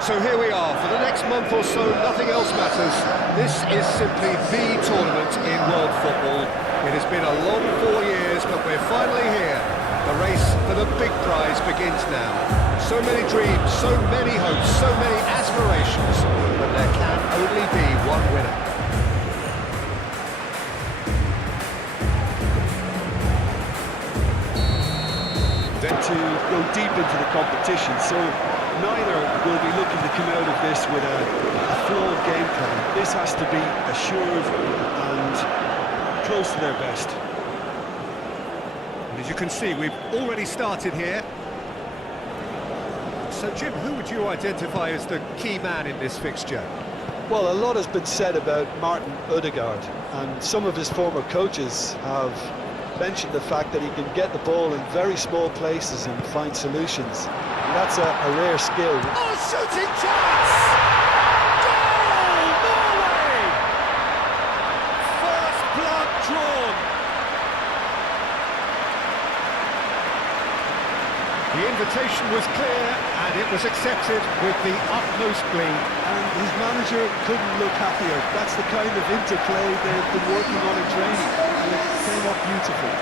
So here we are, for the next month or so, nothing else matters. This is simply the tournament in world football. It has been a long 4 years, but we're finally here. The race for the big prize begins now. So many dreams, so many hopes, so many aspirations, but there can only be one winner. To go deep into the competition, so neither will be looking to come out of this with a flawed game plan. This has to be assured and close to their best. And as you can see, we've already started here. So Jim, who would you identify as the key man in this fixture? Well, a lot has been said about Martin Ødegaard, and some of his former coaches have mentioned the fact that he can get the ball in very small places and find solutions. And that's a rare skill. Oh, shooting chance! Goal, Norway! First blood drawn. The invitation was clear and it was accepted with the utmost glee. And his manager couldn't look happier. That's the kind of interplay they've been working on in training. And it came up beautifully.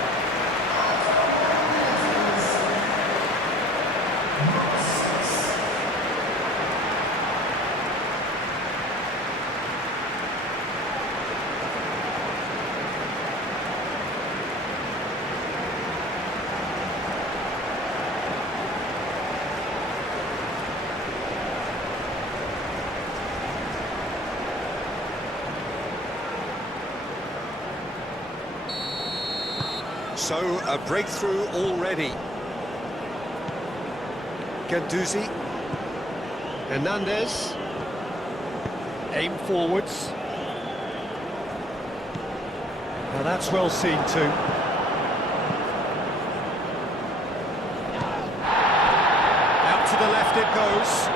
So, a breakthrough already. Guendouzi. Hernandez. Aim forwards. Now that's well seen too. Out to the left it goes.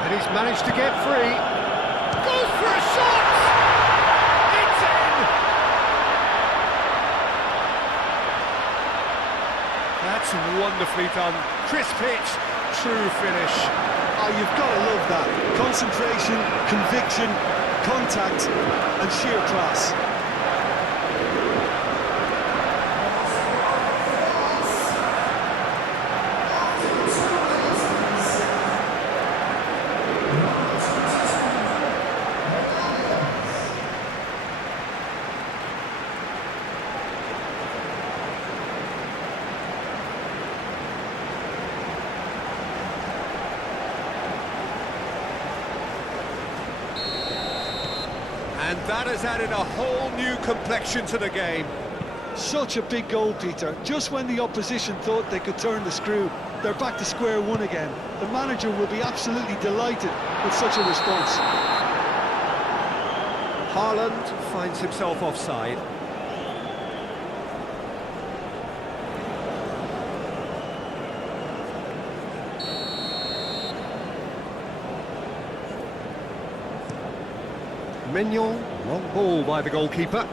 And he's managed to get free. Goes for a shot! It's in! That's wonderfully done. Crisp hit, true finish. Oh, you've got to love that. Concentration, conviction, contact, and sheer class. And that has added a whole new complexion to the game. Such a big goal, Peter. Just when the opposition thought they could turn the screw, they're back to square one again. The manager will be absolutely delighted with such a response. Haaland finds himself offside. Mignon, long ball by the goalkeeper.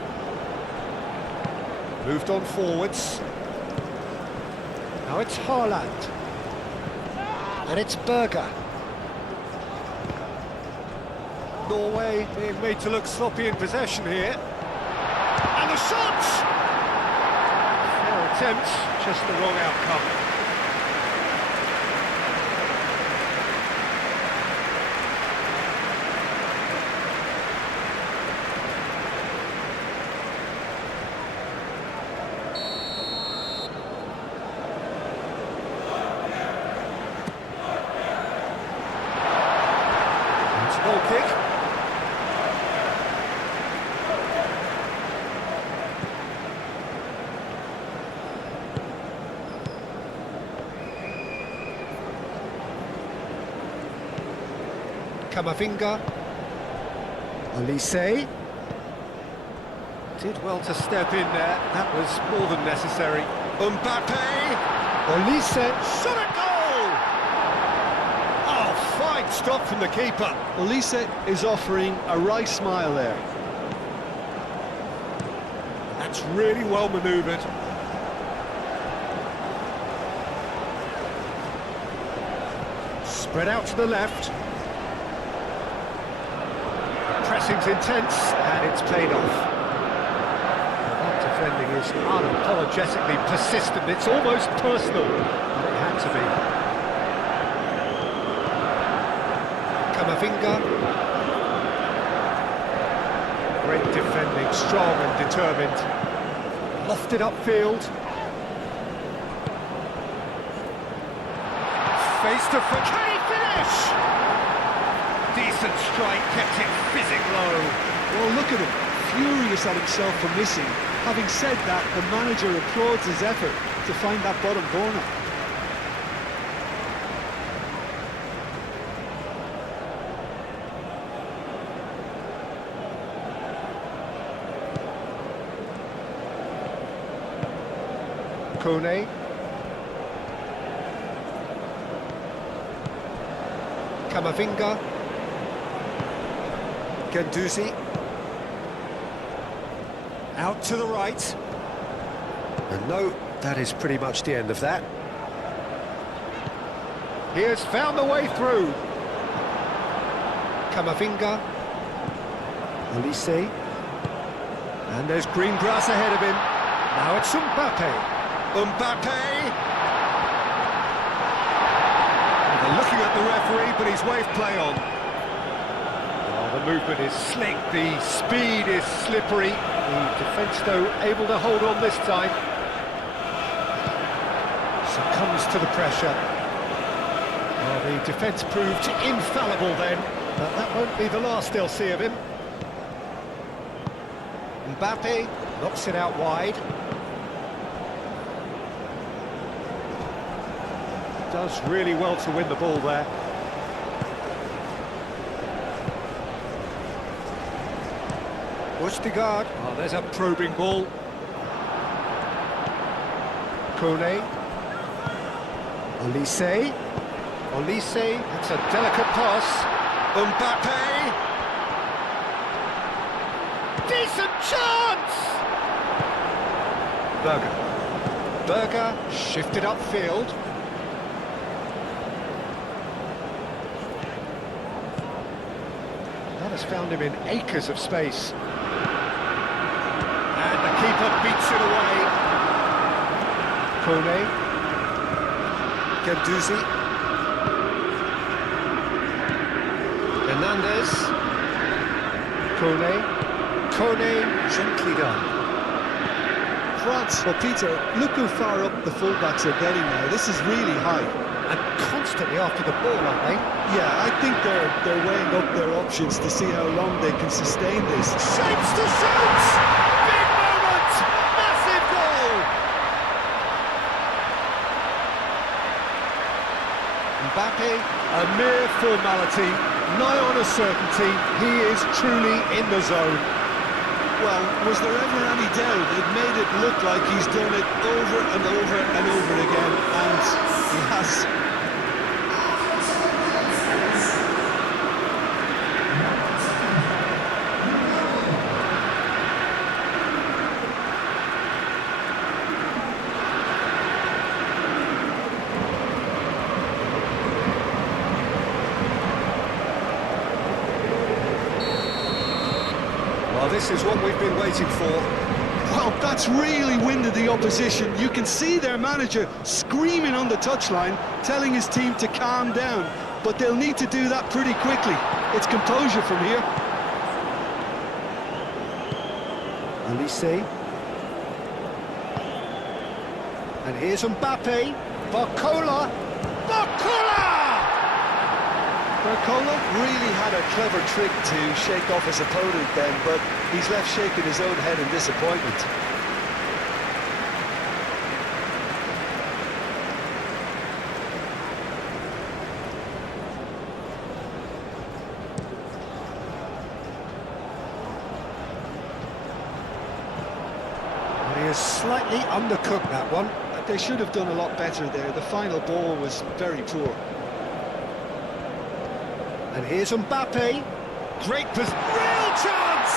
Moved on forwards. Now it's Haaland. And it's Berger. Norway being made to look sloppy in possession here. And the shot! Fair attempt, just the wrong outcome. Goal kick. Camavinga. Olise. Did well to step in there. That was more than necessary. Mbappe. Olise. Shot at goal! Oh, fine stop from the keeper. Olise is offering a right smile there. That's really well manoeuvred. Spread out to the left. pressing's intense, and it's paid off. Well, that defending is unapologetically persistent. It's almost personal, but it had to be. Camavinga. Great defending, strong and determined. Lofted upfield. Face to face. Can he finish? Decent strike, kept it fizzing low. Well, look at him, furious at himself for missing. Having said that, the manager applauds his effort to find that bottom corner. Kone. Camavinga. Guendouzi. Out to the right. And no, that is pretty much the end of that. He has found the way through. Camavinga. Olise. And there's green grass ahead of him. Now it's Mbappe. They're looking at the referee, but he's waved play on. Oh, the movement is slick, the speed is slippery. The defence, though, able to hold on this time. Succumbs to the pressure. Well, the defence proved infallible then, but that won't be the last they'll see of him. Mbappe knocks it out wide. Does really well to win the ball there. Østigard. Oh, there's a probing ball. Kone. Olise. Olise, it's a delicate pass. Mbappe. Decent chance! Berger shifted upfield. That has found him in acres of space. And the keeper beats it away. Kone. Guendouzi. Hernandez. Kone, gently done. France, well, Peter, look how far up the fullbacks are getting now. This is really high. And constantly after the ball, aren't they? Yeah, I think they're weighing up their options to see how long they can sustain this. Shapes to shoot! Big moment! Massive goal! Mbappe, a mere formality, nigh on a certainty. He is truly in the zone. Well, was there ever any doubt? It made it look like he's done it over and over and over again, and he has. Well, this is what we've been waiting for. Well, that's really winded the opposition. You can see their manager screaming on the touchline, telling his team to calm down. But they'll need to do that pretty quickly. It's composure from here. Olise. And here's Mbappe. Barcola. Barcola really had a clever trick to shake off his opponent then, but he's left shaking his own head in disappointment. He is slightly undercooked, that one. They should have done a lot better there. The final ball was very poor. And here's Mbappe. Great real chance!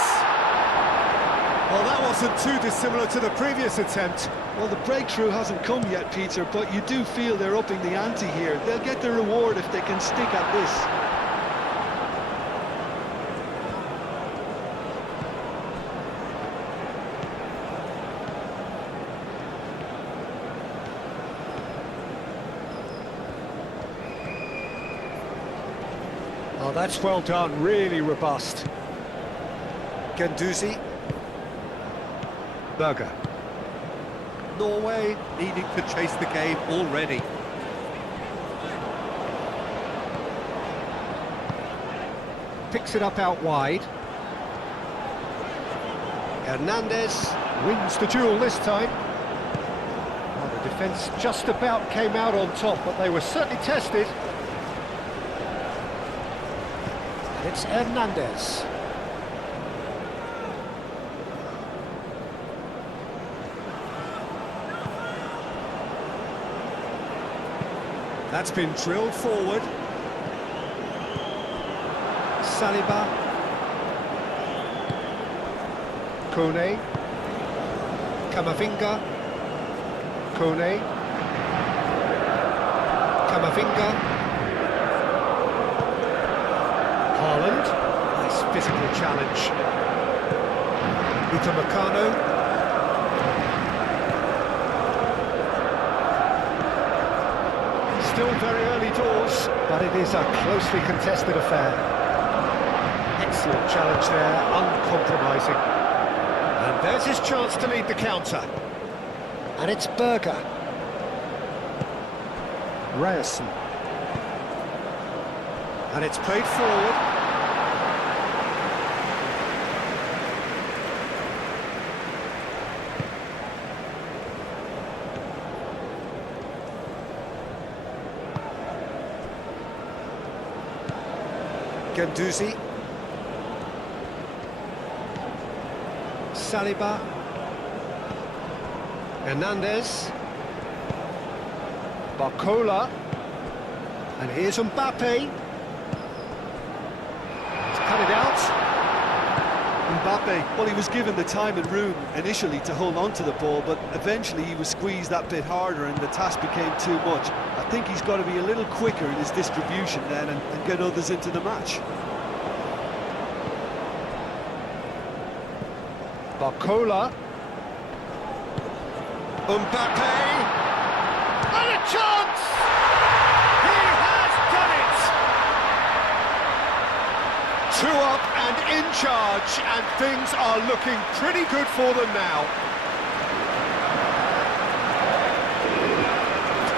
Well, that wasn't too dissimilar to the previous attempt. Well, the breakthrough hasn't come yet, Peter, but you do feel they're upping the ante here. They'll get the reward if they can stick at this. Oh, that's well done, really robust. Genduzi. Berger. Norway needing to chase the game already. Picks it up out wide. Hernandez wins the duel this time. Well, the defence just about came out on top, but they were certainly tested. And it's Hernandez. That's been drilled forward. Saliba. Kone. Camavinga. Kone. Camavinga. Haaland. Nice physical challenge. Upamecano. Still very early doors, but it is a closely contested affair. Excellent challenge there, uncompromising. And there's his chance to lead the counter. And it's Berger. Ryerson. And it's played forward. Genduzi. Saliba. Hernandez. Barcola. And here's Mbappe. He's cut it out. Mbappe, well, he was given the time and room initially to hold on to the ball, but eventually he was squeezed that bit harder and the task became too much. I think he's got to be a little quicker in his distribution then and get others into the match. Barcola. Mbappe. And a chance! He has done it! 2 up and in charge, and things are looking pretty good for them now.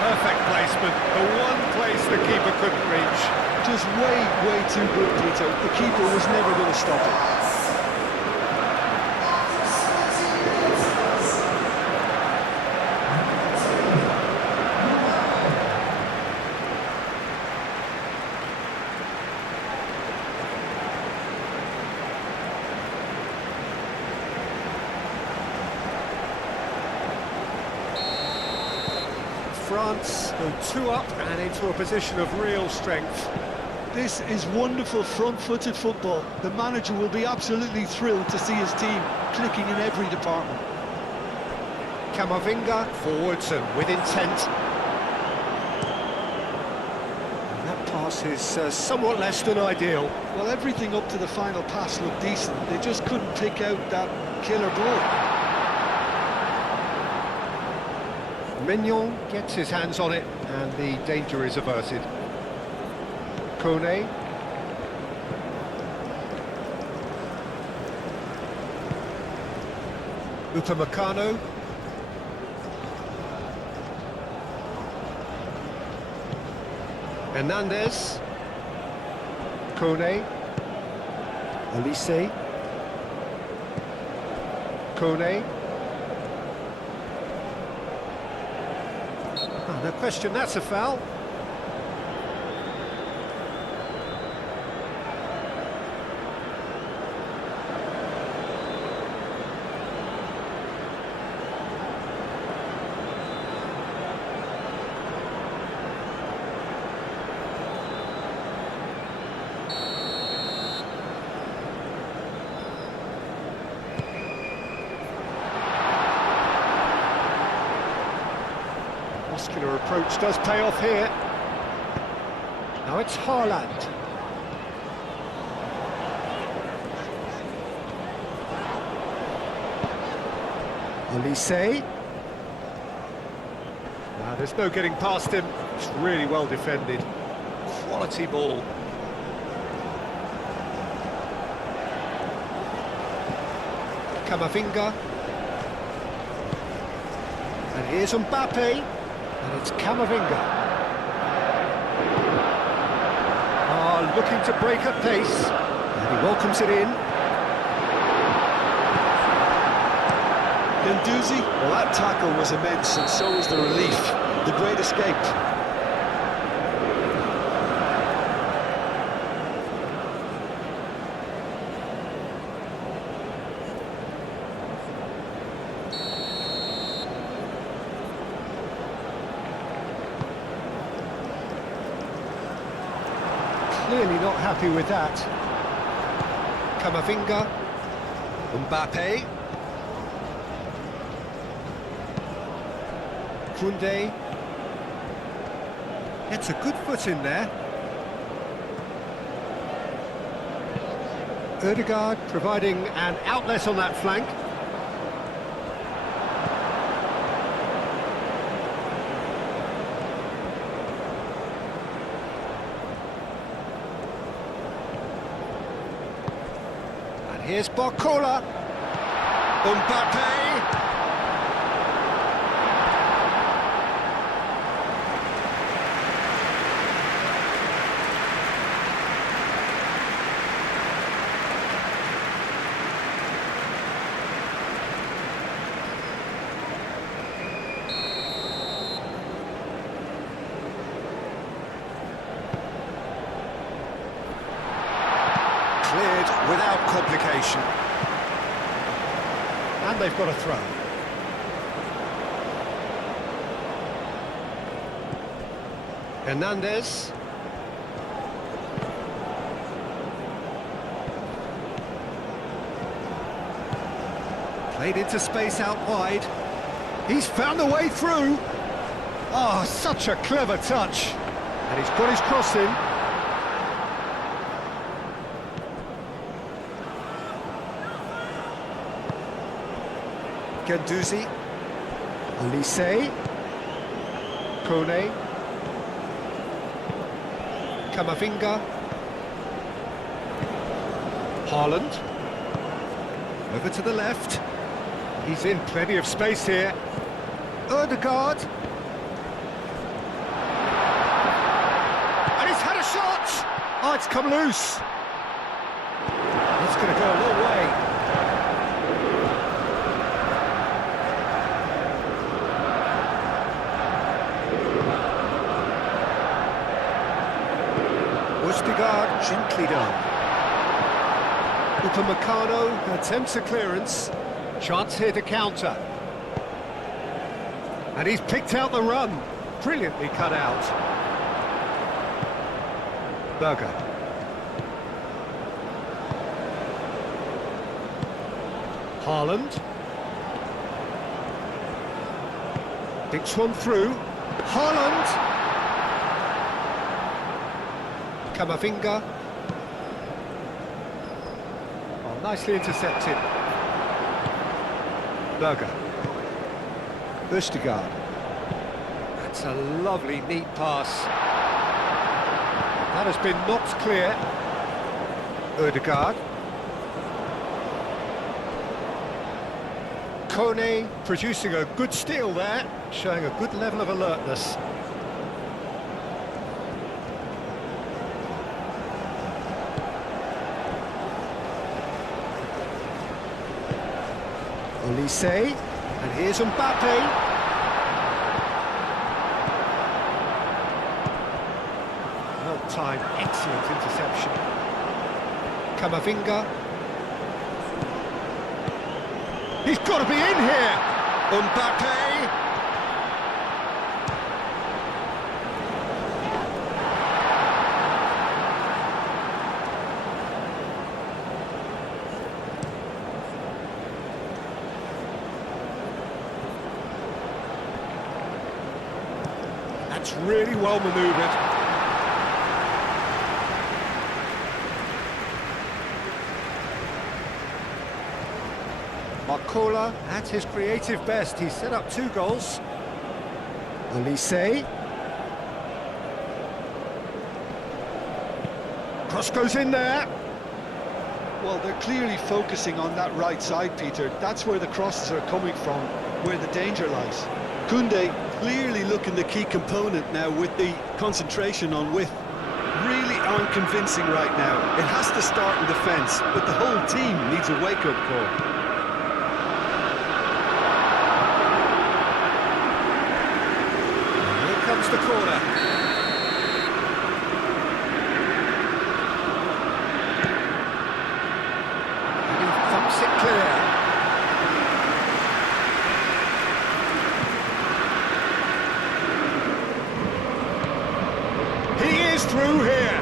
Perfect placement, the one place the keeper couldn't reach. Just way too good, Tito. The keeper was never going to stop it. France go 2 up and into a position of real strength. This is wonderful front-footed football. The manager will be absolutely thrilled to see his team clicking in every department. Camavinga forwards and with intent. And that pass is somewhat less than ideal. Well, everything up to the final pass looked decent. They just couldn't pick out that killer ball. Mignon gets his hands on it, and the danger is averted. Kone. Upamecano. Hernandez. Kone. Olise. Kone. Oh, no question, that's a foul. Muscular approach does pay off here. Now it's Haaland. Olise. Now there's no getting past him. It's really well defended. Quality ball. Camavinga. And here's Mbappe. And it's Camavinga. Looking to break at pace. And he welcomes it in. Guendouzi, well, that tackle was immense, and so was the relief. The great escape. Clearly not happy with that. Camavinga. Mbappe. Koundé gets a good foot in there. Ødegaard providing an outlet on that flank. And here's Barcola. Mbappe. Cleared without complication. And they've got a throw. Hernandez. Played into space out wide. He's found a way through. Oh, such a clever touch. And he's got his cross in. Guendouzi, Olise, Kone, Camavinga, Haaland, over to the left, he's in plenty of space here, Ødegaard, and he's had a shot! Oh, it's come loose! That's going to go a long way. Ødegaard, gently done. Upamecano attempts a clearance. Chance here to counter. And he's picked out the run. Brilliantly cut out. Berger. Haaland. Thinks one through. Haaland! Camavinga. Oh, nicely intercepted. Berger. Ødegaard. That's a lovely, neat pass. That has been knocked clear. Ødegaard. Kone producing a good steal there, showing a good level of alertness. Olise, and here's Mbappe. Well-timed, excellent interception. Camavinga. He's got to be in here! Mbappe! That's really well manoeuvred. Barcola at his creative best. He set up 2 goals. Olise. Cross goes in there. Well, they're clearly focusing on that right side, Peter. That's where the crosses are coming from, where the danger lies. Koundé clearly looking the key component now with the concentration on width. Really aren't convincing right now. It has to start in defence, but the whole team needs a wake-up call. Here comes the corner. And he thumps it clear. He is through here.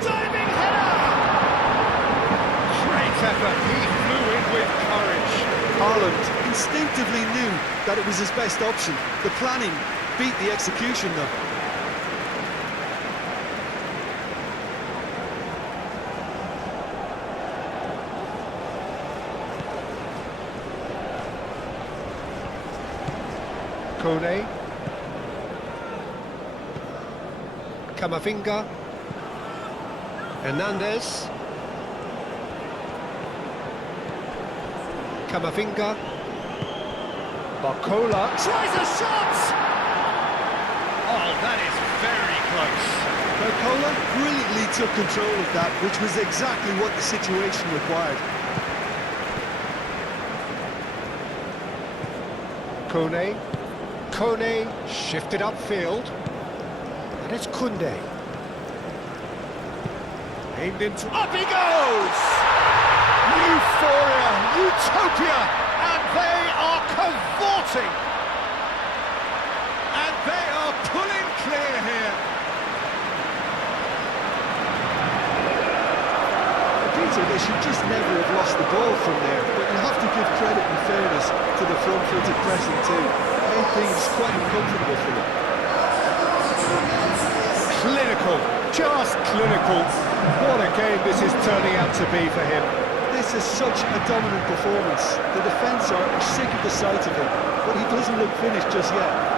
Diving header! Great effort. He flew in with courage. Haaland instinctively knew that it was his best option. The planning beat the execution, though. Kone. Camavinga. Hernandez. Camavinga. Barcola. Tries a shot! Oh, that is very close. Barcola brilliantly took control of that, which was exactly what the situation required. Kone. Kone shifted upfield. And it's Koundé. Aimed into... Up he goes! Euphoria, utopia, and they are cavorting. And they are pulling clear here. Peter, they should just never have lost the ball from there, but you have to give credit and fairness to the front-footed pressing too. Made things quite uncomfortable for them. Clinical, just clinical. What a game this is turning out to be for him. This is such a dominant performance. The defence are sick of the sight of him, but he doesn't look finished just yet.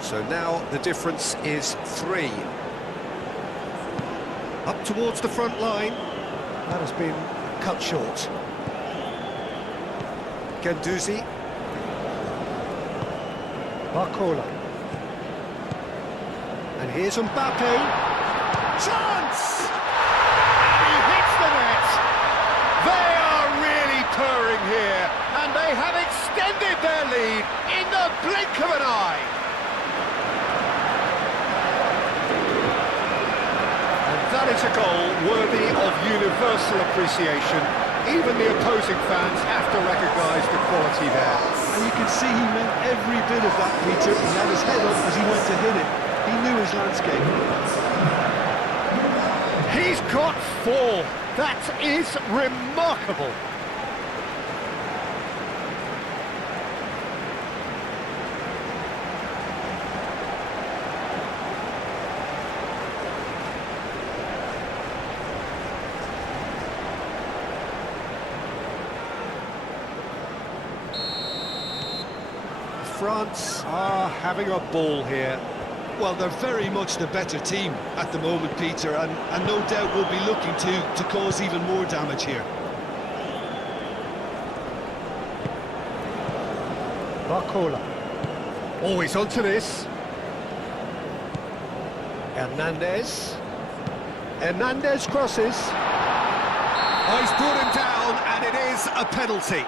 So now the difference is 3. Up towards the front line. That has been cut short. Guendouzi. Barcola. And here's Mbappe. Chance! He hits the net. They are really purring here, and they have extended their lead in the blink of an eye. That is a goal worthy of universal appreciation. Even the opposing fans have to recognise the quality there. And you can see he meant every bit of that, Peter. He had his head up as he went to hit it. He knew his landscape. He's got 4. That is remarkable. France are having a ball here. Well, they're very much the better team at the moment, Peter, and no doubt will be looking to cause even more damage here. Barcola. Always onto this. Hernandez. Hernandez crosses. Oh, he's brought him down, and it is a penalty.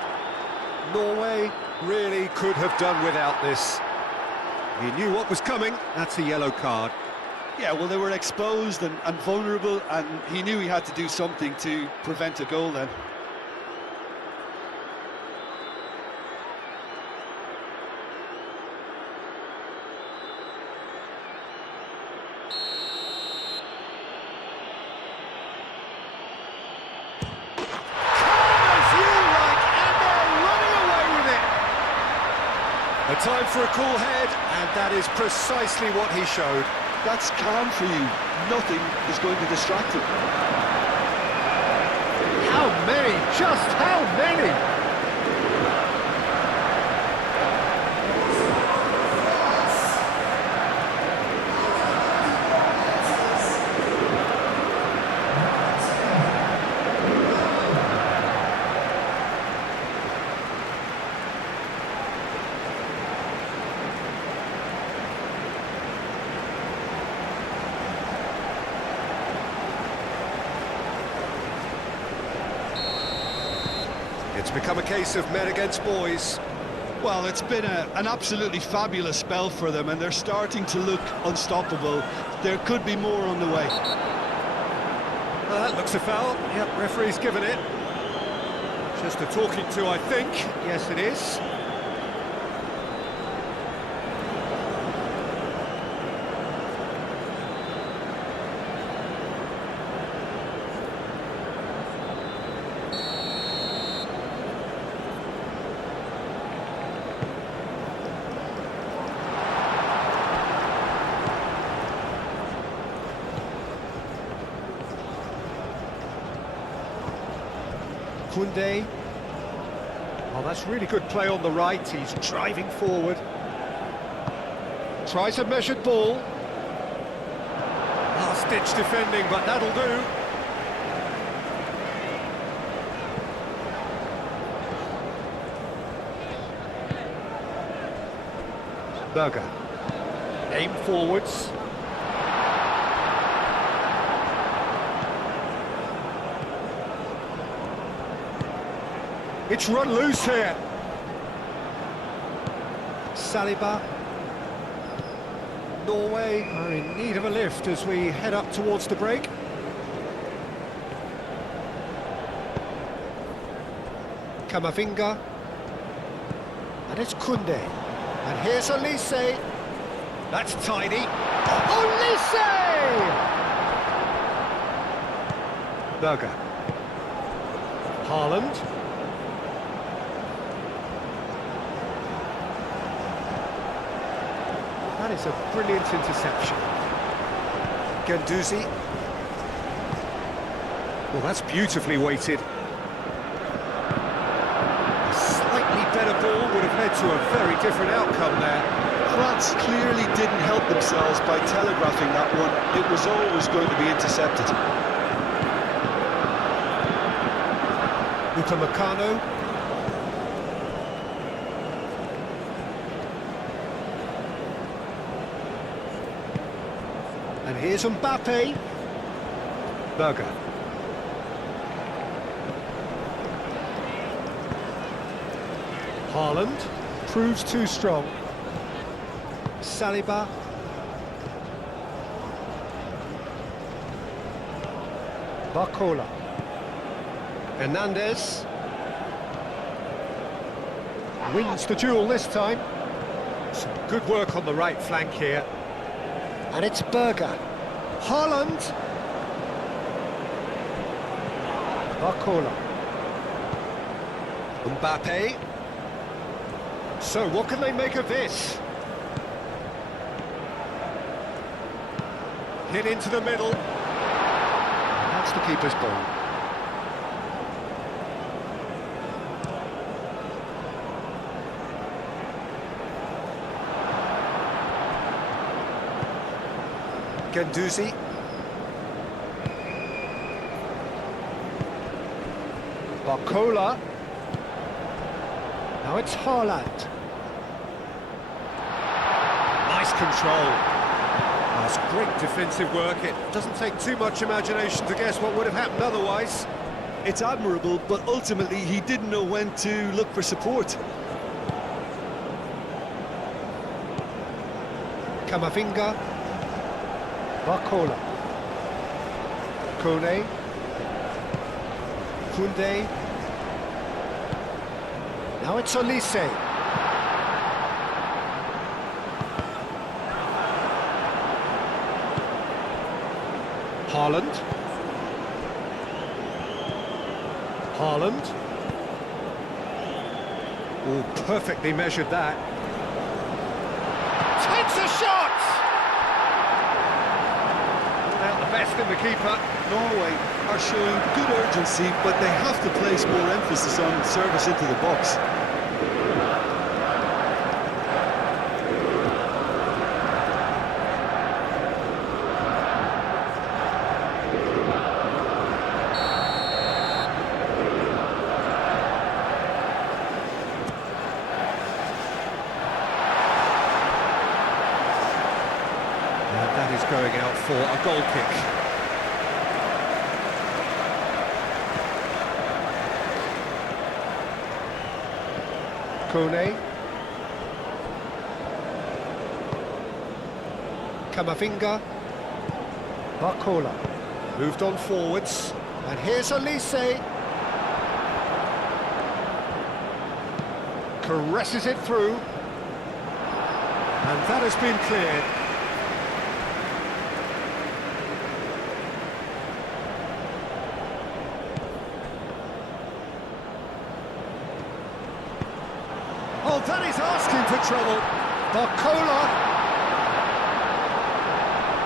Norway really could have done without this. He knew what was coming. That's a yellow card. Yeah, well, they were exposed and vulnerable, and he knew he had to do something to prevent a goal then. A time for a cool head, and that is precisely what he showed. that's calm for you. Nothing is going to distract him. How many? Just how many? It's become a case of men against boys. Well, it's been an absolutely fabulous spell for them, and they're starting to look unstoppable. There could be more on the way. That looks a foul. Yep, referee's given it. Just a talking to, I think. Yes, it is. Koundé. Oh, that's really good play on the right. He's driving forward. Tries a measured ball. Last-ditch defending, but that'll do. Berger. Aim forwards. It's run loose here. Saliba. Norway are in need of a lift as we head up towards the break. Camavinga. And it's Koundé. And here's Olise. That's tidy. Olise! Berger. Haaland. That is a brilliant interception. Guendouzi. Well, that's beautifully weighted. A slightly better ball would have led to a very different outcome there. France clearly didn't help themselves by telegraphing that one. It was always going to be intercepted. Upamecano. And here's Mbappe. Berger. Haaland proves too strong. Saliba. Barcola. Hernandez. Wins the duel this time. Some good work on the right flank here. And it's Berger. Haaland. Barcola. Mbappe. So, what can they make of this? Hit into the middle. That's the keeper's ball. Guendouzi. Barcola. Now it's Haaland. Nice control. That's great defensive work. It doesn't take too much imagination to guess what would have happened otherwise. It's admirable, but ultimately he didn't know when to look for support. Camavinga. Barcola. Kone. Koundé. Now it's Olise. Haaland. Haaland. Oh, perfectly measured that. Takes a shot! from the keeper. Norway are showing good urgency, but they have to place more emphasis on service into the box. That is going out for a goal kick. Kone. Kamavinga. Barcola. Moved on forwards. And here's Elise. Caresses it through. And that has been cleared. Oh, that is asking for trouble. Barcola.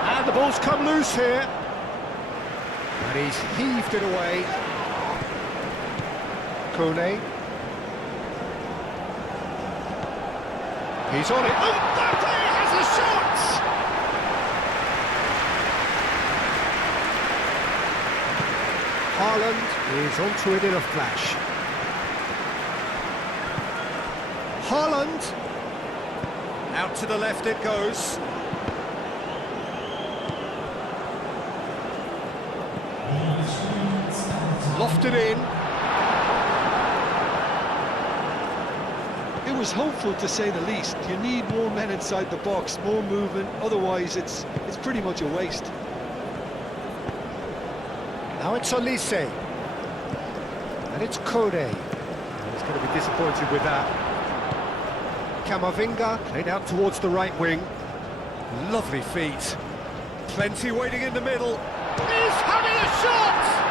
And the ball's come loose here. And he's heaved it away. Kone. He's on it. Mbappe has a shot! Haaland is onto it in a flash. Haaland. Out to the left it goes. Lofted in. It was hopeful, to say the least. You need more men inside the box, more movement, otherwise it's pretty much a waste. Now it's Elise. And it's Kone. He's going to be disappointed with that. Kamavinga played out towards the right wing. Lovely feet. Plenty waiting in the middle. He's having a shot!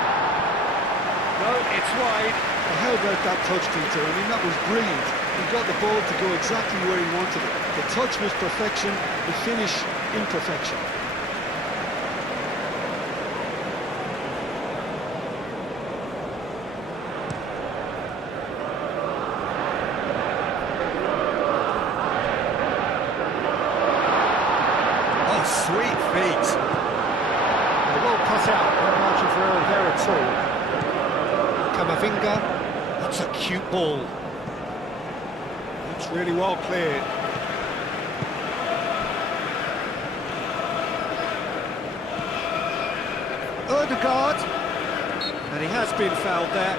No, it's wide. How about that touch, Peter? I mean, that was brilliant. He got the ball to go exactly where he wanted it. The touch was perfection, the finish imperfection. Oh, sweet feet. They won't cut out. No margin for error there at all. Kamavinga. That's a cute ball. It's really well cleared. Ødegaard. And he has been fouled there.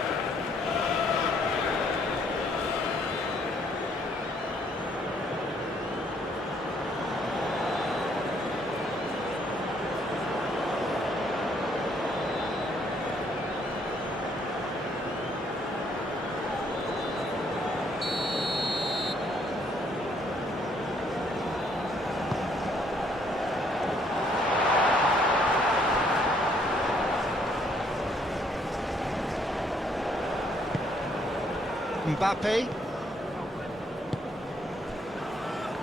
Mbappe.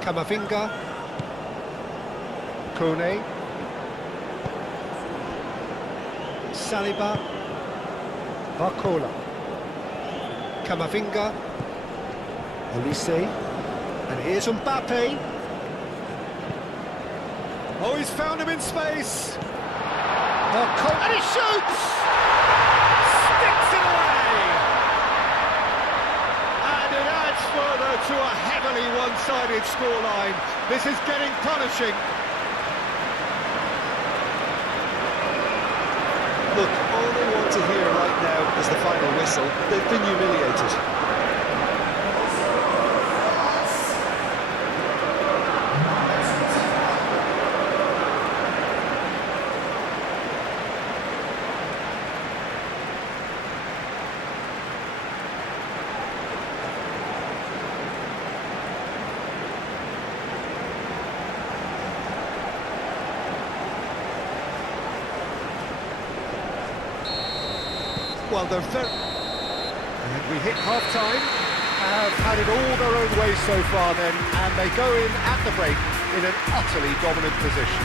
Kamavinga. Kone. Saliba. Barcola. Kamavinga. Elise. And here's Mbappe. Oh, he's found him in space. Barcola. And he shoots! Sticks it away! Further to a heavily one-sided scoreline. This is getting punishing. Look, all they want to hear right now is the final whistle. They've been humiliated. Well, they're very... And we hit half-time, have had it all their own way so far then, and they go in at the break in an utterly dominant position.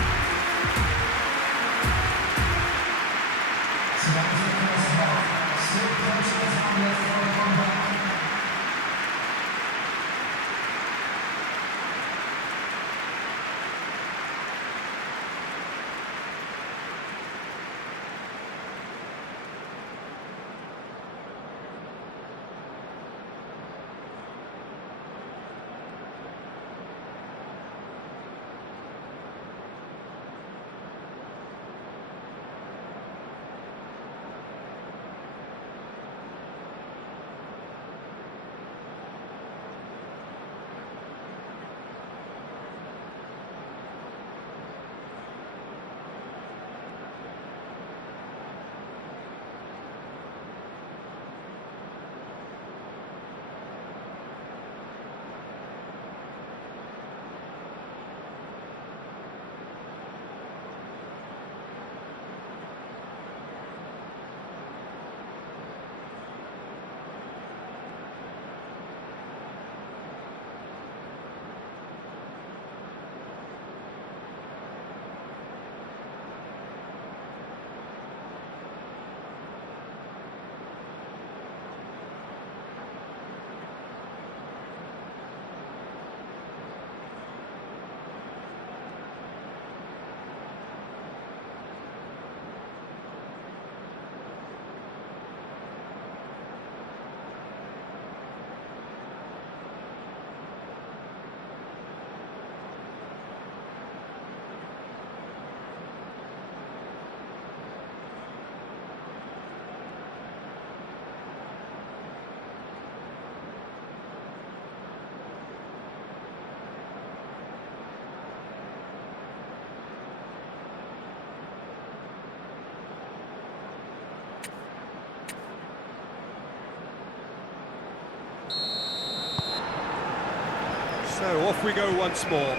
So off we go once more.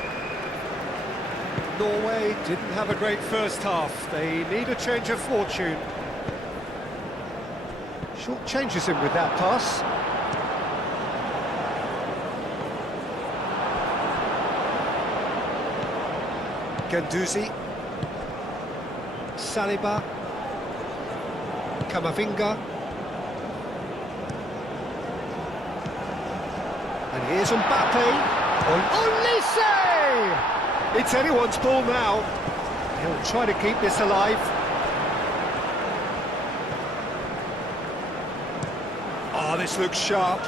Norway didn't have a great first half. They need a change of fortune. Short changes him with that pass. Ganduzi. Saliba. Kamavinga. And here's Mbappe. Olise! It's anyone's ball now. He'll try to keep this alive. Oh, this looks sharp.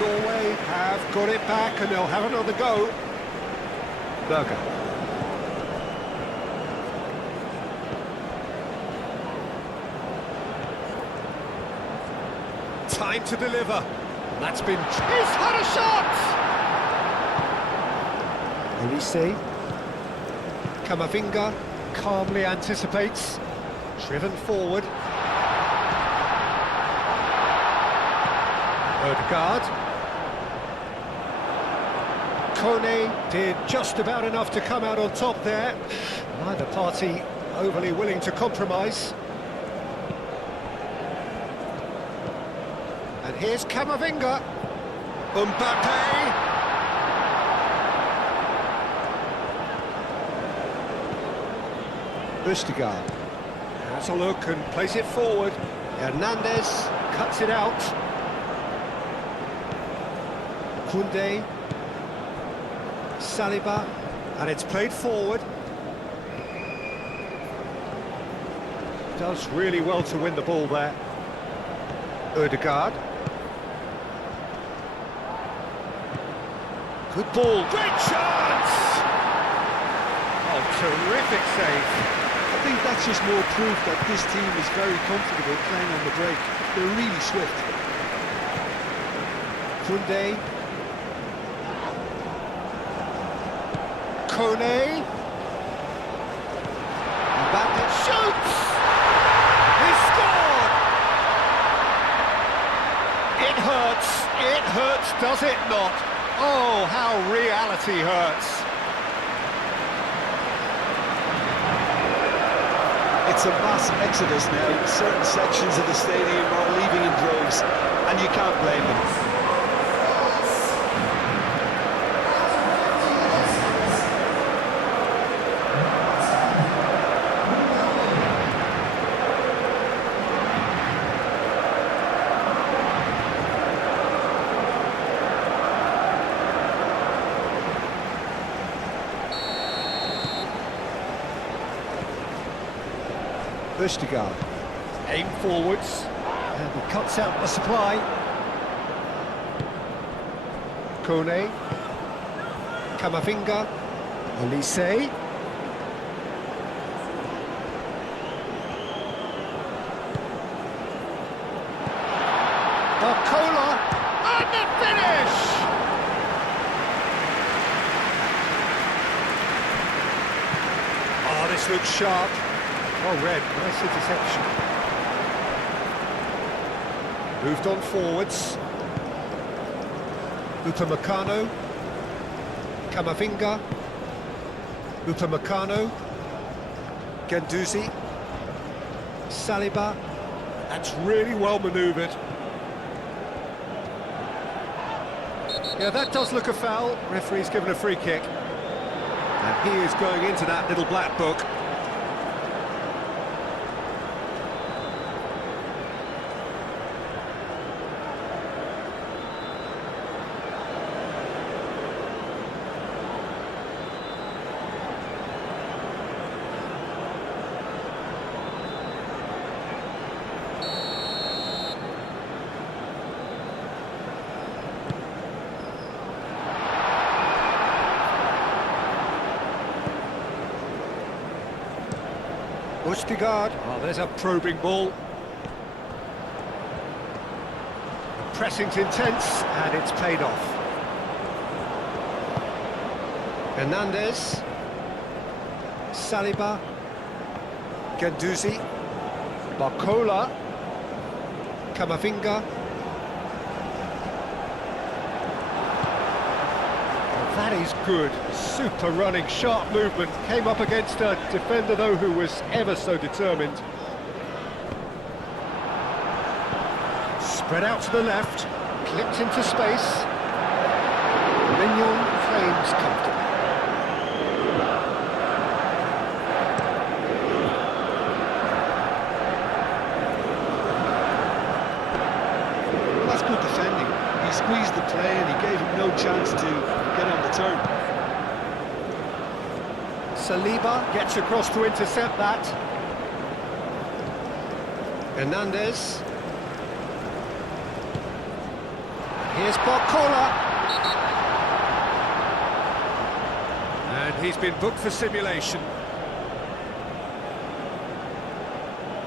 Norway have got it back and they'll have another go. Berger. Time to deliver. That's been... He's had a shot! Olise. Kamavinga calmly anticipates. Driven forward. Odegaard. Kone did just about enough to come out on top there. Neither party overly willing to compromise. And here's Kamavinga. Mbappe. Odegaard has a look and plays it forward. Hernandez cuts it out. Koundé. Saliba. And it's played forward. Does really well to win the ball there. Odegaard. Good ball. Great chance! Oh, terrific save. I think that's just more proof that this team is very comfortable playing on the break. They're really swift. Koundé. Kone. Mbappe shoots! He scored! It hurts, does it not? Oh, how reality hurts. It's a mass exodus now. Certain sections of the stadium are leaving in droves, and you can't blame them. Østigard. Aim forwards. And he cuts out the supply. Kone. Kamavinga. Olise. Barcola. And the finish! Oh, this looks sharp. Well read, nice interception. Moved on forwards. Upamecano. Kamavinga. Upamecano. Guendouzi. Saliba. That's really well manoeuvred. Yeah, that does look a foul. Referee's given a free kick. And he is going into that little black book. Østigard. Oh, there's a probing ball. The pressing's intense, and it's paid off. Hernandez. Saliba. Guendouzi. Barcola. Kamavinga. That is good. Super running, sharp movement. Came up against a defender, though, who was ever so determined. Spread out to the left. Clipped into space. Mignon claims comfortably. Well, that's good defending. He squeezed the play and he gave him no chance to get on the turn. Saliba gets across to intercept that. Hernandez. Here's Barcola. And he's been booked for simulation.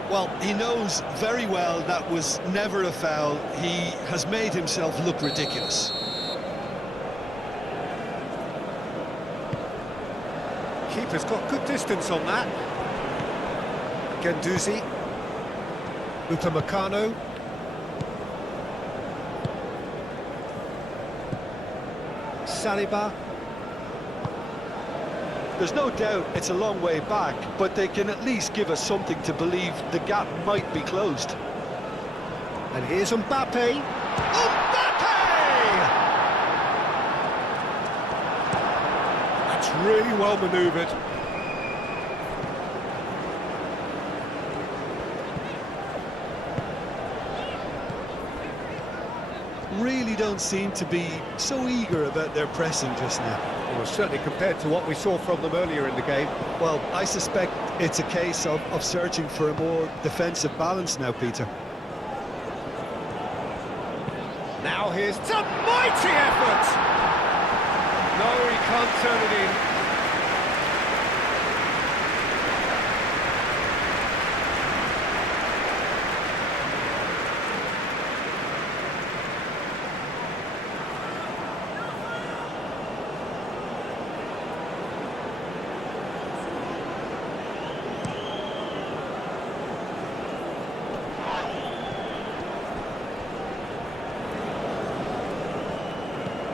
Well, he knows very well that was never a foul. He has made himself look ridiculous. Keeper's got good distance on that. Guendouzi. Upamecano. Saliba. There's no doubt it's a long way back, but they can at least give us something to believe the gap might be closed. And here's Mbappe. Mbappe! That's really well manoeuvred. Really don't seem to be so eager about their pressing just now. Well, certainly compared to what we saw from them earlier in the game. Well, I suspect it's a case of searching for a more defensive balance now, Peter. Now here's a mighty effort! No, he can't turn it in.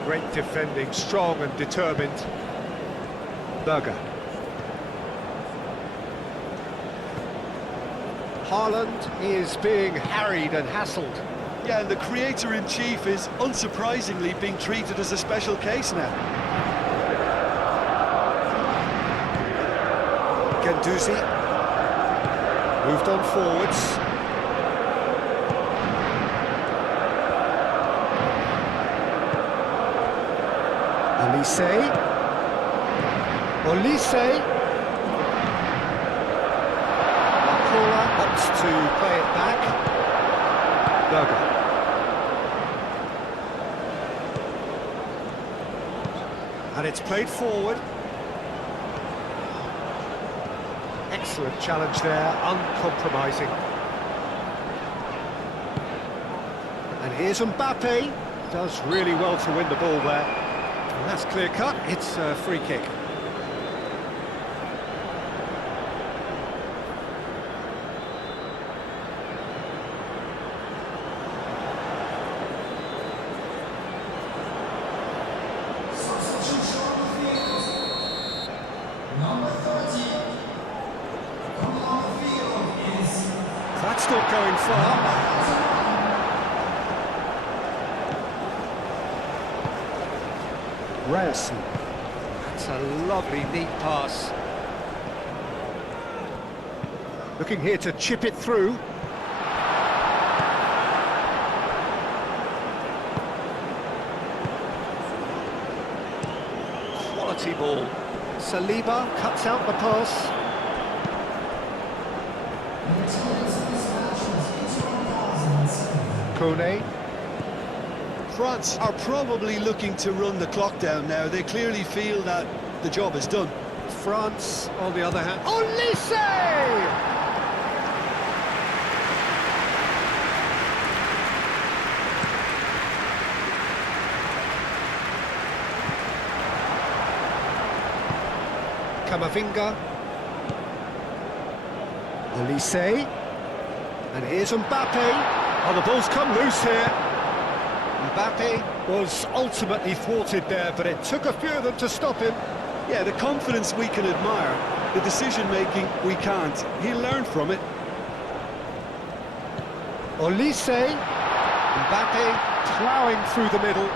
Great defending, strong and determined. Berger. Haaland is being harried and hassled. Yeah, and the creator-in-chief is unsurprisingly being treated as a special case now. Guendouzi. Moved on forwards. Olise. Olise. Barcola opts to play it back. Berger. And it's played forward. Excellent challenge there, uncompromising. And here's Mbappe. Does really well to win the ball there. And that's clear cut, it's a free kick. That's not going far. Ryerson. That's a lovely, neat pass. Looking here to chip it through. Quality ball. Saliba cuts out the pass. Kone. France are probably looking to run the clock down now. They clearly feel that the job is done. France, on the other hand... Olise! Camavinga. Olise. And here's Mbappe. Oh, the ball's come loose here. Mbappe was ultimately thwarted there, but it took a few of them to stop him. Yeah, the confidence we can admire, the decision-making we can't. He'll learn from it. Olise. Mbappe ploughing through the middle.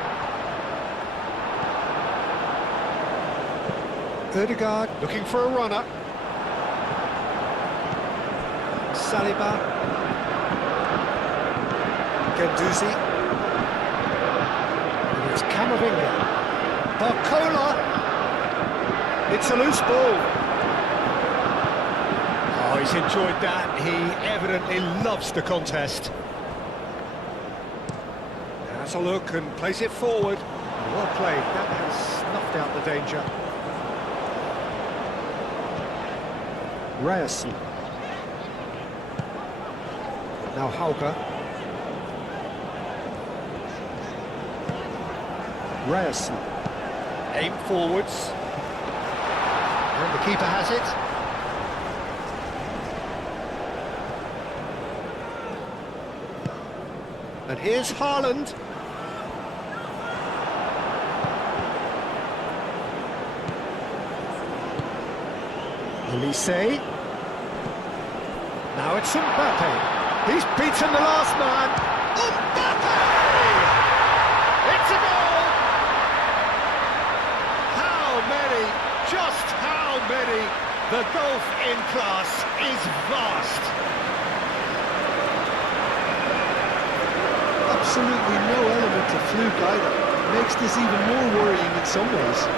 Ødegaard looking for a runner. Saliba. Gendouzi. And it's Camavinga. Barcola. It's a loose ball. Oh, he's enjoyed that. He evidently loves the contest. Has a look and plays it forward. Well played. That has snuffed out the danger. Ryerson. Now Hauger. Ryerson. Aim forwards. And the keeper has it. And here's Haaland. Olise. Now it's Mbappe. He's beaten the last man. Mbappe! It's a goal! How many? Just how many? The gulf in class is vast. Absolutely no element of fluke either. Makes this even more worrying in some ways.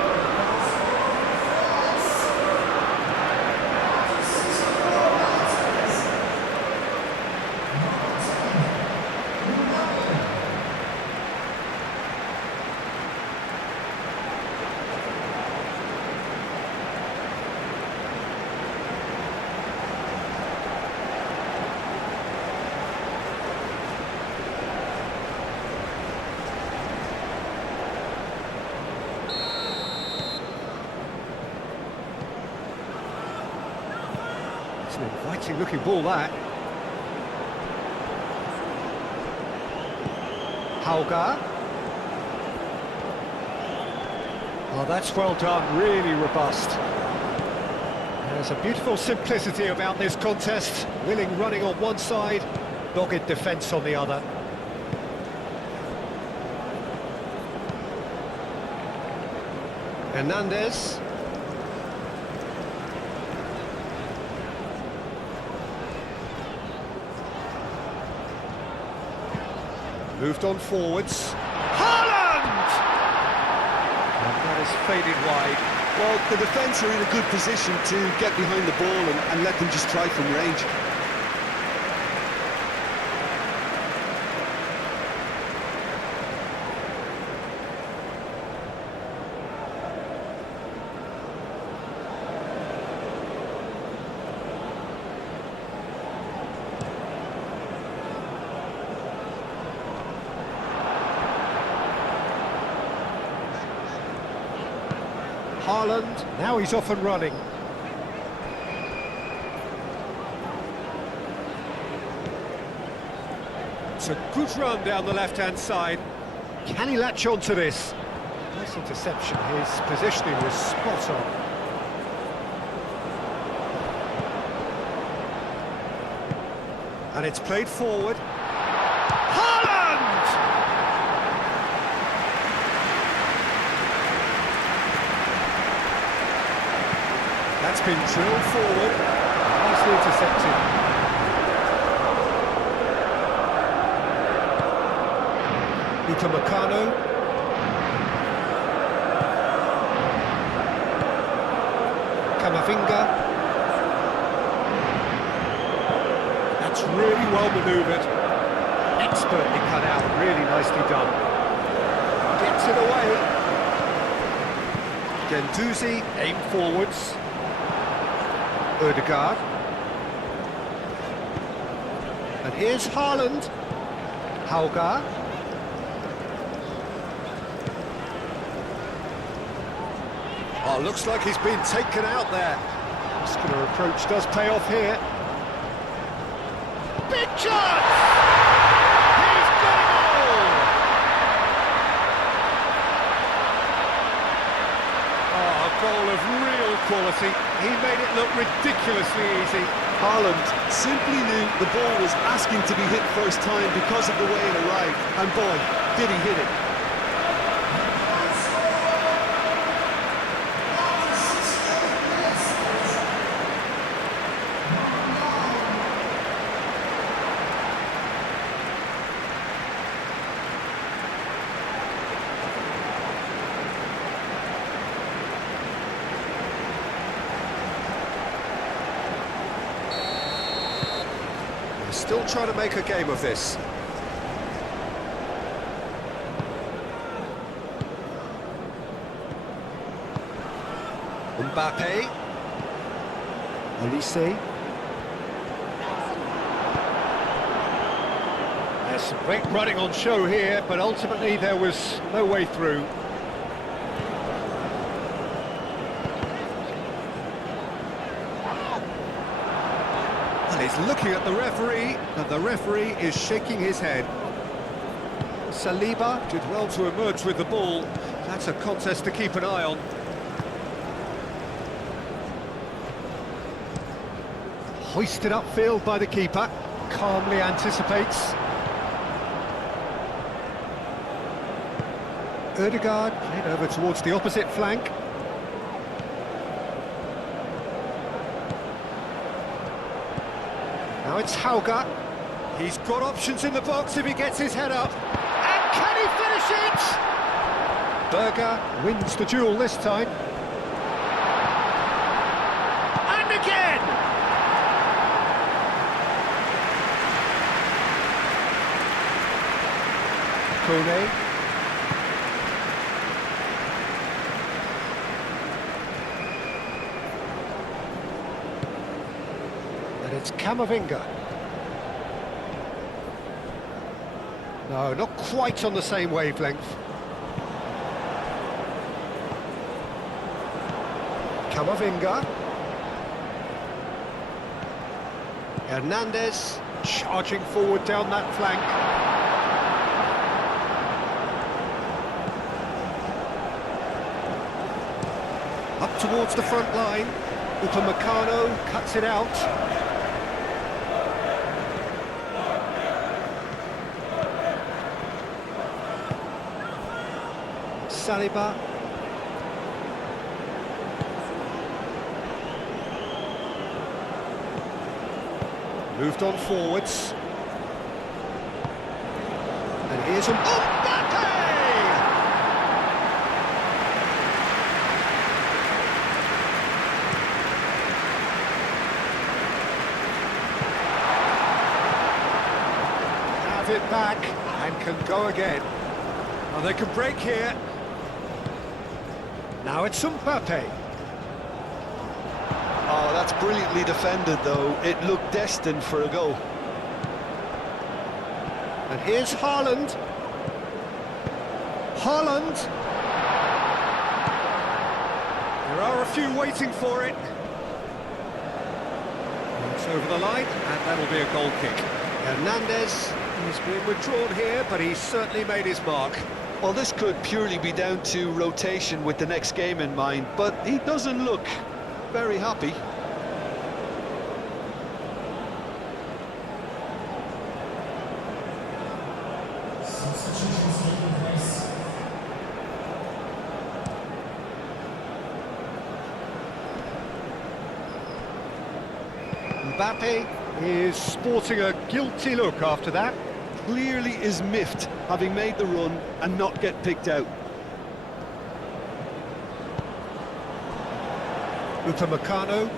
It's an inviting looking ball, that. Hauger. Oh, that's well done, really robust. There's a beautiful simplicity about this contest. Willing running on one side, dogged defence on the other. Hernandez. Moved on forwards. Haaland! And that is faded wide. Well, the defence are in a good position to get behind the ball and let them just try from range. Haaland, now he's off and running. It's a good run down the left-hand side. Can he latch on to this? Nice interception, his positioning was spot on. And it's played forward. Haaland! That's been drilled forward. Nicely intercepted. Upamecano. Camavinga. That's really well manoeuvred. Expertly cut out, really nicely done. Gets it away. Gendouzi, aim forwards. Ødegaard. And here's Haaland. Hauger. Oh, looks like he's been taken out there. Muscular approach does pay off here. Big chance! He's got it all! Oh, a goal of real quality. He made it look ridiculously easy. Haaland simply knew the ball was asking to be hit first time because of the way it arrived. And boy, did he hit it. Still trying to make a game of this. Mbappe. Olise. There's some great running on show here, but ultimately there was no way through. He's looking at the referee, and the referee is shaking his head. Saliba did well to emerge with the ball. That's a contest to keep an eye on. Hoisted upfield by the keeper, calmly anticipates. Ødegaard played over towards the opposite flank. Now it's Hauger. He's got options in the box if he gets his head up. And can he finish it? Berger wins the duel this time. And again! Kone. And it's Camavinga. No, not quite on the same wavelength. Camavinga. Hernandez charging forward down that flank. Up towards the front line. Upamecano cuts it out. Saliba. Moved on forwards. And here's Mbappe! Have it back and can go again. Well, they can break here. Now it's Mbappe. Oh, that's brilliantly defended, though. It looked destined for a goal. And here's Haaland. Haaland. There are a few waiting for it. It's over the line, and that'll be a goal kick. Hernandez, he's been withdrawn here, but he's certainly made his mark. Well, this could purely be down to rotation with the next game in mind, but he doesn't look very happy. Mbappe is sporting a guilty look after that. Clearly is miffed, having made the run and not get picked out. Upamecano.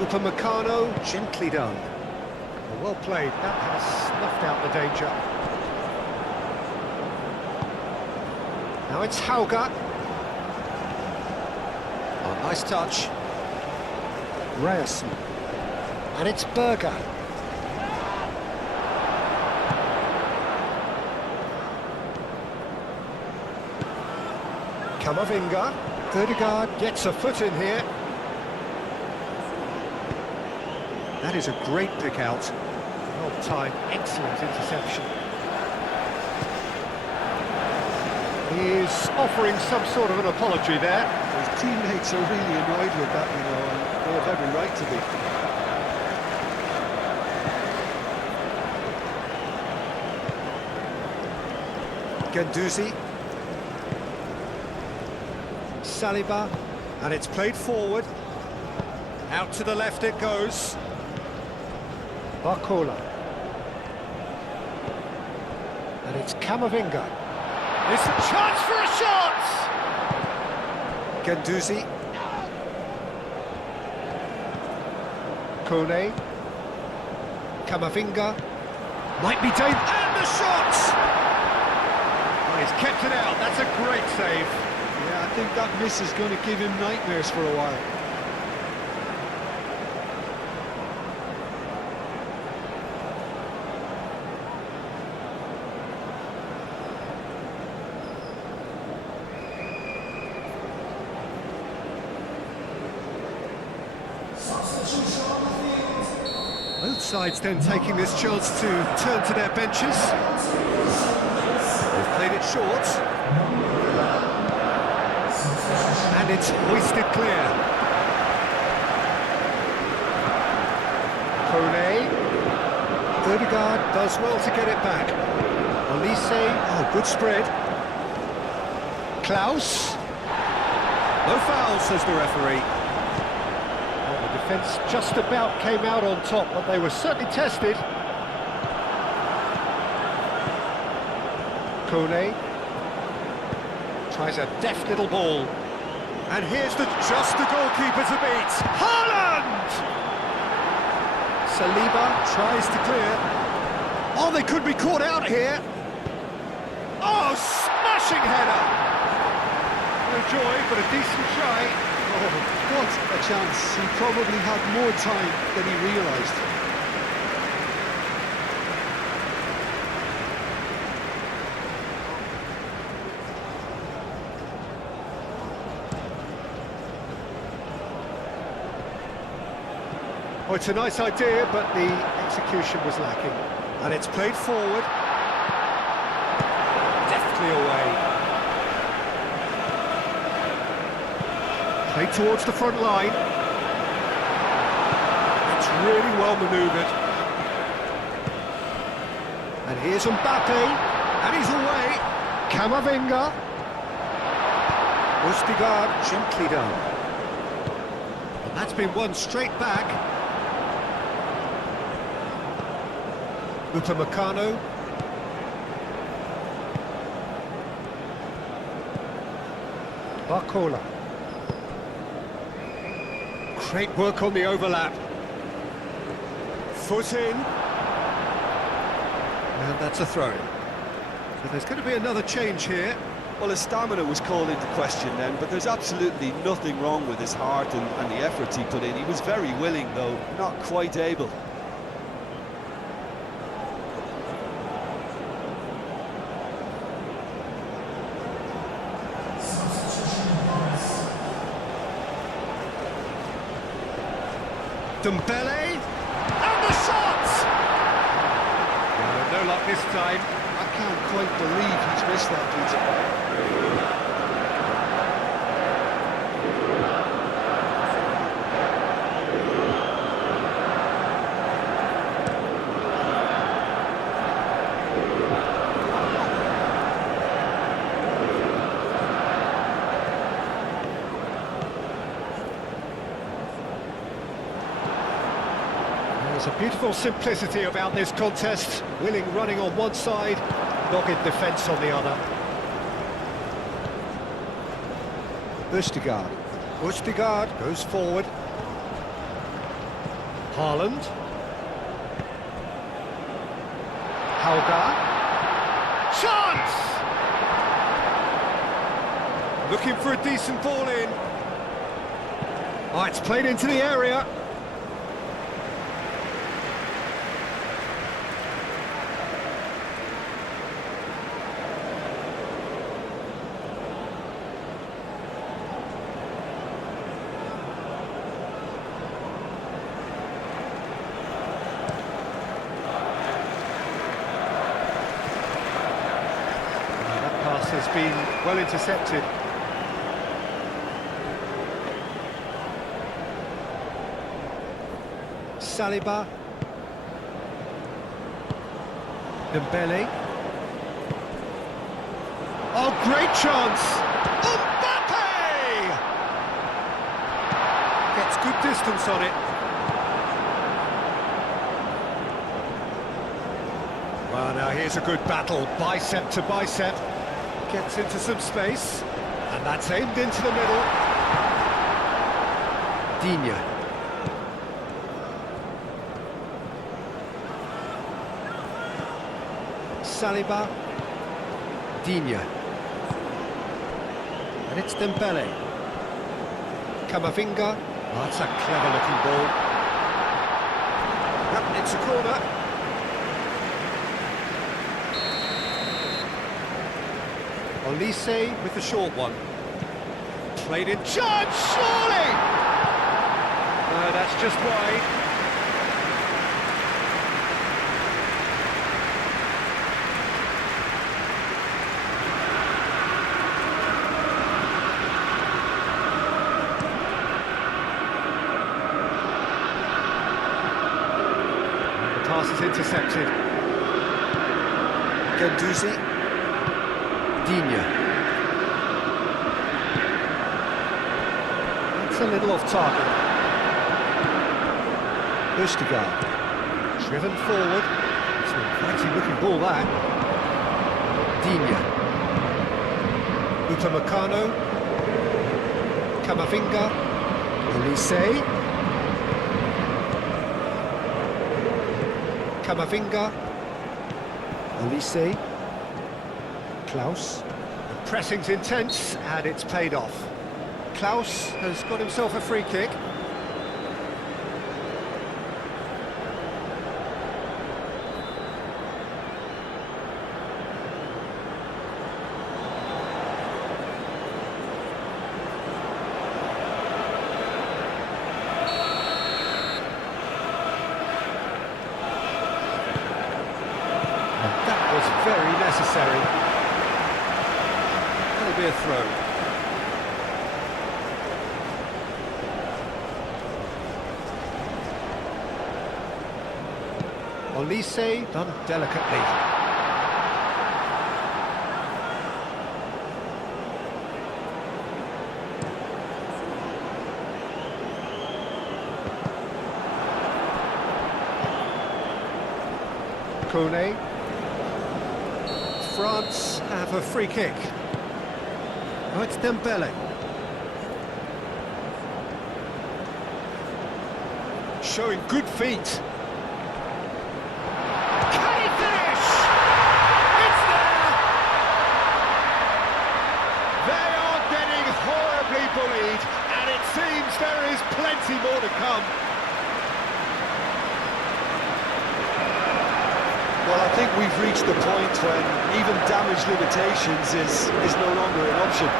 Upamecano, gently done. Well played, that has snuffed out the danger. Now it's Hauga. Oh, nice touch. Ryerson. And it's Berger. Camavinga. Ødegaard gets a foot in here. That is a great pick out. Well timed, excellent interception. He's offering some sort of an apology there. His teammates are really annoyed with that, you know, and they have every right to be. Guendouzi. Saliba, and it's played forward. Out to the left it goes. Barcola. And it's Camavinga. It's a chance for a shot! Guendouzi. Kone. Camavinga. Might be dangerous. And the shot! Oh, he's kept it out. That's a great save. Yeah, I think that miss is going to give him nightmares for a while. Both sides then taking this chance to turn to their benches. They've played it short. And it's hoisted clear. Kone. Ødegaard does well to get it back. Olise. Oh, good spread. Klaus. No foul, says the referee. Well, the defence just about came out on top, but they were certainly tested. Kone. Tries a deft little ball. And here's just the goalkeeper to beat. Haaland! Saliba tries to clear. Oh, they could be caught out here. Oh, smashing header! No joy, but a decent try. Oh, what a chance. He probably had more time than he realised. Oh, it's a nice idea, but the execution was lacking. And it's played forward. Deftly away. Played towards the front line. It's really well manoeuvred. And here's Mbappe. And he's away. Camavinga. Ødegaard, gently done. And that's been won straight back. Upamecano. Barcola. Great work on the overlap. Foot in. And that's a throw. So there's going to be another change here. Well, his stamina was called into question then, but there's absolutely nothing wrong with his heart and the efforts he put in. He was very willing, though, not quite able. Dembele, and the shot! No luck this time. I can't quite believe he's missed that, Peter. There's a beautiful simplicity about this contest. Willing running on one side, dogged defence on the other. Østigard. Østigard goes forward. Haaland. Hauger. Chance! Looking for a decent ball in. Oh, it's played into the area. Has been well intercepted. Saliba. Dembele. Oh, great chance! Mbappe! Gets good distance on it. Well, now here's a good battle, bicep to bicep. Gets into some space, and that's aimed into the middle. Digne. Saliba. Digne. And it's Dembele. Camavinga. Oh, that's a clever looking ball. Yep, it's a corner. Olise with the short one. Played in charge, surely! No, that's just wide. The pass is intercepted. Guendouzi. Digne. It's a little off target. Østigard. Driven forward. It's an inviting looking ball, that. Digne. Upamecano. Camavinga. Olise. Camavinga. Olise. Klaus. The pressing's intense, and it's paid off. Klaus has got himself a free kick. And that was very necessary. That'll be a throw. Olise done delicately. Kone. France have a free kick. Oh, it's Dembele. Showing good feet. Can he finish? It's there! They are getting horribly bullied, and it seems there is plenty more to come. Well, I think we've reached the point when even damage limitations is no longer an option.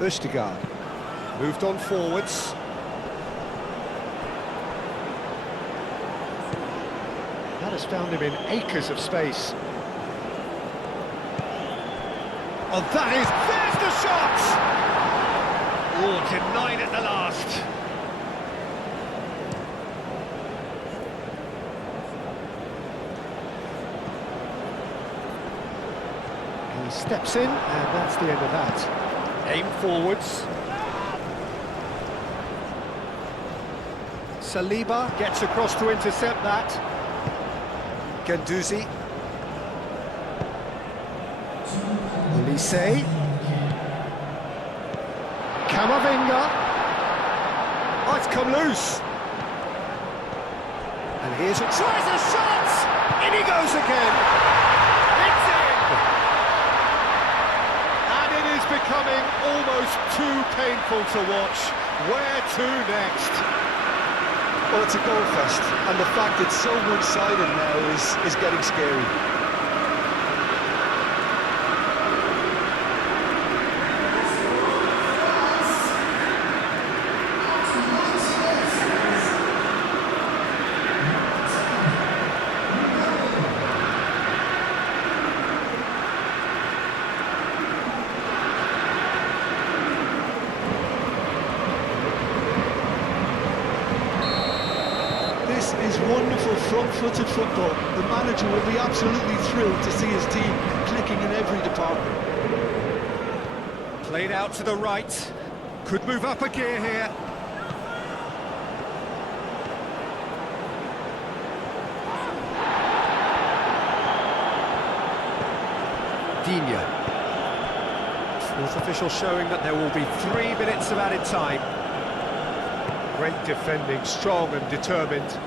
Østigard moved on forwards. That has found him in acres of space. Oh, that is... There's the shot! Oh, denied at the last. He steps in, and that's the end of that. Aim forwards. Saliba gets across to intercept that. Guendouzi. Olise. Camavinga. Oh, it's come loose. And here's a... Tries a shot! In he goes again! It's in! And it is becoming almost too painful to watch. Where to next? Well, it's a goal fest, and the fact it's so one-sided now is getting scary. This is wonderful front-footed football. The manager will be absolutely thrilled to see his team clicking in every department. Played out to the right. Could move up a gear here. Digne. Fourth official showing that there will be 3 minutes of added time. Great defending, strong and determined.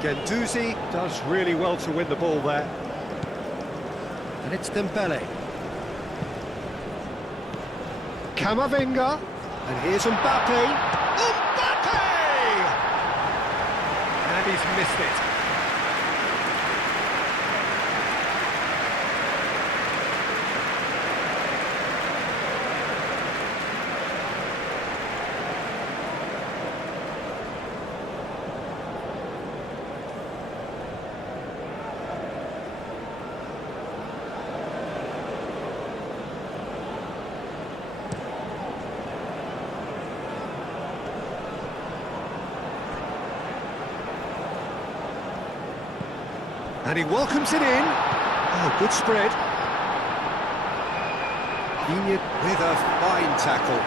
Guendouzi does really well to win the ball there. And it's Dembele. Camavinga. And here's Mbappe. Mbappe! And he's missed it. And he welcomes it in. Oh, good spread. Digne with a fine tackle.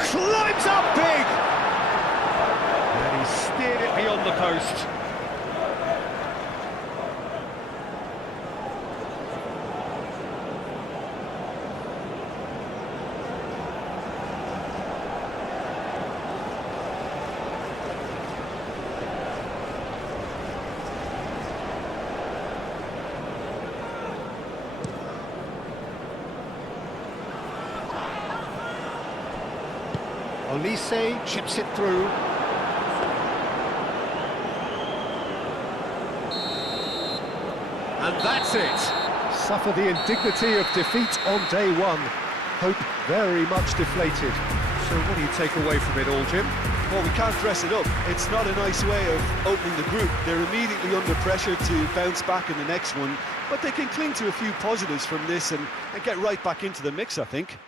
Climbs up big! And he steered it beyond the post. Olise chips it through. And that's it. Suffer the indignity of defeat on day one. Hope very much deflated. So what do you take away from it all, Jim? Well, we can't dress it up. It's not a nice way of opening the group. They're immediately under pressure to bounce back in the next one, but they can cling to a few positives from this and get right back into the mix, I think.